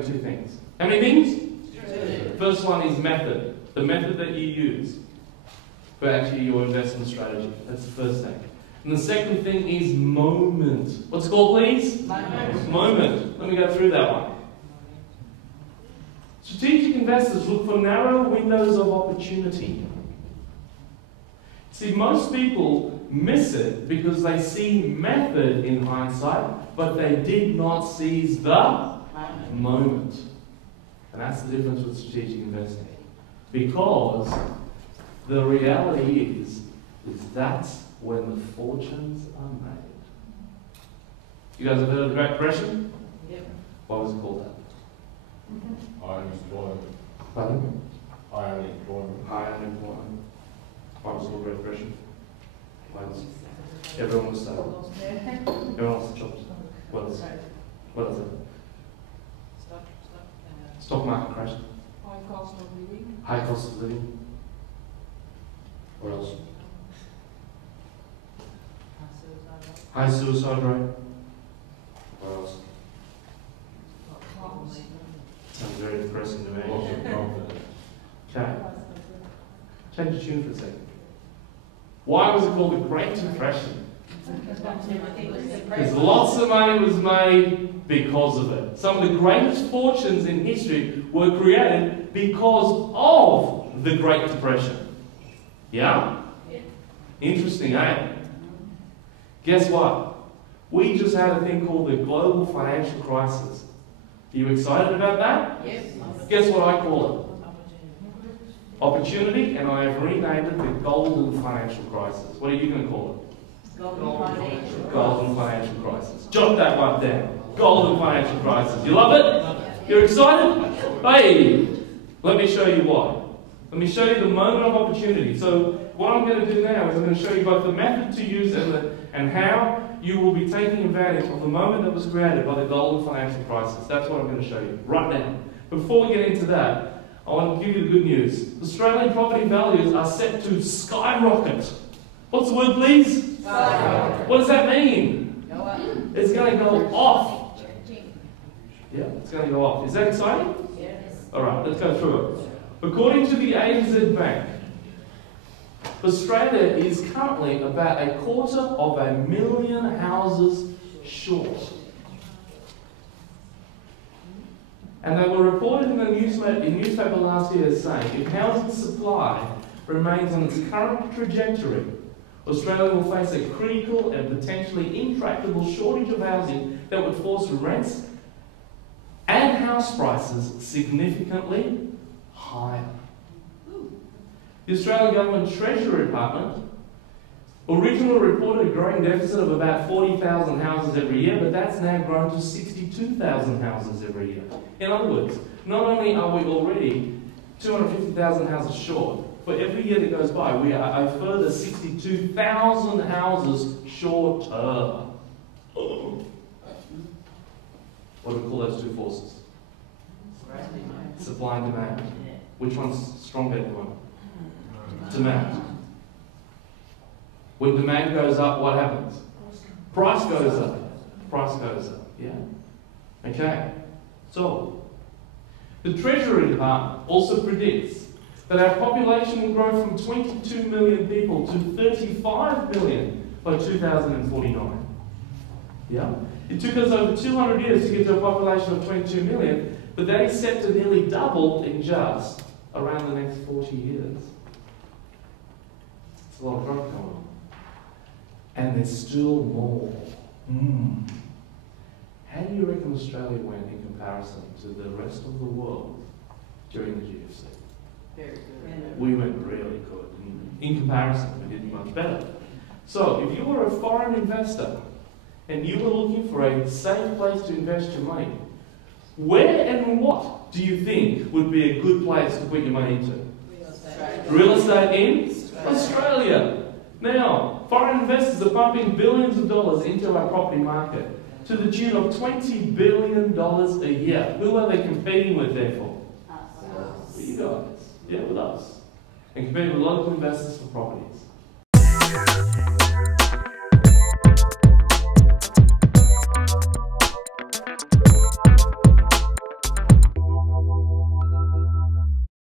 showing two things. How many things? Two. First one is method. The method that you use for actually your investment strategy. That's the first thing. And the second thing is moment. What's it called, please? Moment. Let me go through that one. Strategic investors look for narrow windows of opportunity. See, most people miss it because they see method in hindsight, but they did not seize the moment. And that's the difference with strategic investing. Because the reality is that's when the fortunes are made. You guys have heard of the Great Depression? Yep. Why was it called that? High unemployment. Pardon? High unemployment. High unemployment. Why was it called Great Depression? Why was everyone was starving? Everyone lost jobs. What else? What else? Stock market crash. High cost of living. High cost of living. What else? High suicide rate. What else? Sounds very depressing to me. Loss of confidence. Okay. Change the tune for a second. Why was it called the Great Depression? Because lots of money was made because of it. Some of the greatest fortunes in history were created because of the Great Depression. Yeah? Interesting, eh? Guess what? We just had a thing called the global financial crisis. Are you excited about that? Yes. Guess what I call it? Opportunity, and I have renamed it the golden financial crisis. What are you going to call it? Golden financial crisis. Jot that one down. Golden financial crisis. You love it? You're excited? Hey! Let me show you why. Let me show you the moment of opportunity. So what I'm going to do now is I'm going to show you both the method to use and how you will be taking advantage of the moment that was created by the golden financial crisis. That's what I'm going to show you right now. Before we get into that, I want to give you the good news. Australian property values are set to skyrocket. What's the word, please? Skyrocket. What does that mean? Go up. It's going to go off. Yeah, it's going to go off. Is that exciting? Yes. All right, let's go through it. According to the ANZ Bank, Australia is currently about 250,000 houses short. And they were reported in the newspaper last year as saying, if housing supply remains on its current trajectory, Australia will face a critical and potentially intractable shortage of housing that would force rents and house prices significantly higher. The Australian Government Treasury Department originally reported a growing deficit of about 40,000 houses every year, but that's now grown to 62,000 houses every year. In other words, not only are we already 250,000 houses short, but every year that goes by, we are a further 62,000 houses shorter. What do we call those two forces? Supply and demand. Which one's stronger at the moment? Demand. When demand goes up, what happens? Price goes up. Price goes up. Yeah? Okay. So, the Treasury Department also predicts that our population will grow from 22 million people to 35 million by 2049. Yeah? It took us over 200 years to get to a population of 22 million, but that is set to nearly double in just around the next 40 years. It's a lot of growth going on. And there's still more. How do you reckon Australia went in comparison to the rest of the world during the GFC? Very good. We went really good. In comparison, we did much better. So, if you were a foreign investor and you were looking for a safe place to invest your money, where and what do you think would be a good place to put your money into? Real estate in Australia. Now, foreign investors are pumping billions of dollars into our property market to the tune of $20 billion a year. Who are they competing with, therefore? Us. You guys. Yeah, with us. And competing with local investors for property.